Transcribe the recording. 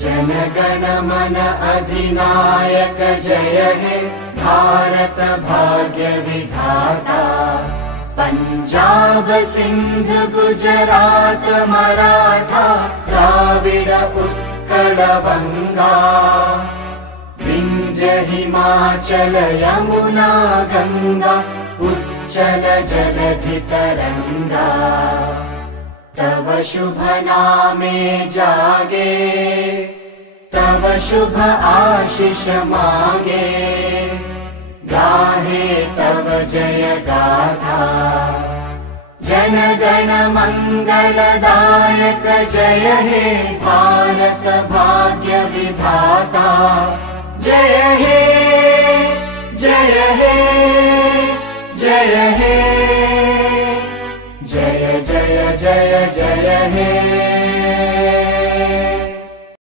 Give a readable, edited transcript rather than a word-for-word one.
जनगण मन अधिनायक जय हे भारत भाग्य विधाता। पंजाब सिंध गुजरात मराठा द्राविड उत्कल वंगा। विंध्य हिमाचल यमुना गंगा उच्चल जलधि तरंगा। तव शुभ नामे जागे तव शुभ आशीष मागे। गाहे तव जय गाथा जनगण मंगलदायक जय हे भारत भाग्य विधाता। जय हे जय हे जय हे जय जय जय जय हे।